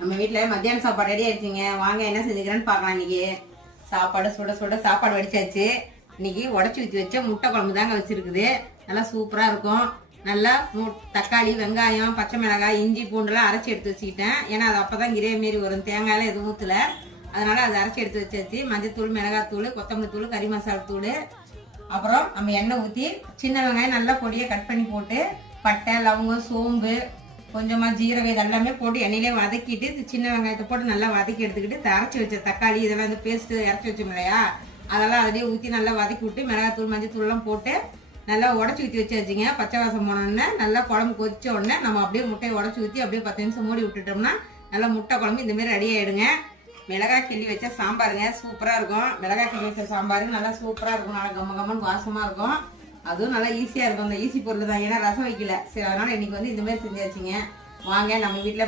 நம்ம வீட்டுல மத்தியான சாப்பாடு ரெடி ஆயிடுச்சுங்க. வாங்க என்ன செஞ்சுக்கிறேன்னு பார்க்கலாம். இன்னைக்கு சாப்பாடு சுட சுட சாப்பாடு வடிச்சாச்சு. இன்னைக்கு உடச்சி ஊற்றி வச்ச முட்டை குழம்பு தாங்க வச்சிருக்குது. நல்லா சூப்பரா இருக்கும். நல்லா தக்காளி, வெங்காயம், பச்சை மிளகாய், இஞ்சி, பூண்டுலாம் அரைச்சி எடுத்து வச்சுக்கிட்டேன். ஏன்னா அது அப்பதான் கிரேவி மாரி வரும். தேங்காயெல்லாம் எதுவும் ஊற்றல, அதனால அதை அரைச்சி எடுத்து வச்சாச்சு. மஞ்சத்தூள், மிளகாத்தூள், கொத்தமல்லி தூள், கறி மசாலா தூள், அப்புறம் நம்ம எண்ணெய் ஊற்றி சின்ன வெங்காயம் நல்லா பொடியை கட் பண்ணி போட்டு பட்டை, லவங்கம், சோம்பு, கொஞ்சமா ஜீரகம் இதெல்லாமே போட்டு எண்ணெயிலே வதக்கிட்டு சின்ன வெங்காயத்தை போட்டு நல்லா வதக்கி எடுத்துக்கிட்டு அரைச்சி வச்ச தக்காளி இதெல்லாம் வந்து பேஸ்ட் இறச்சி வச்சோம் இல்லையா, அதெல்லாம் அதிலே ஊற்றி நல்லா வதக்கி விட்டு மிளகாத்தூள், மஞ்சத்தூள்லாம் போட்டு நல்லா உடச்சி ஊற்றி வச்சாச்சுங்க. பச்சை வாசம் போனோடனே நல்லா குழம்பு கொதிச்ச உடனே நம்ம அப்படியே முட்டையை உடச்சி ஊற்றி அப்படியே 10 நிமிஷம் மூடி விட்டுட்டோம்னா நல்லா முட்டை குழம்பு இந்த மாதிரி ரெடி ஆயிடுங்க. மிளகாய் கிள்ளி வச்ச சாம்பாருங்க, சூப்பரா இருக்கும். மிளகாய் கிள்ளி வச்ச சாம்பாரு நல்லா சூப்பரா இருக்கும். நல்லா கம்ம கம்மன் வாசமா இருக்கும். அதுவும் நல்லா ஈஸியா இருக்கும். அந்த ஈஸி பொருள் தான், ஏன்னா ரசம் வைக்கல. சரி, அதனால இன்னைக்கு வந்து இந்த மாதிரி செஞ்சாச்சுங்க. வாங்க நம்ம வீட்டுல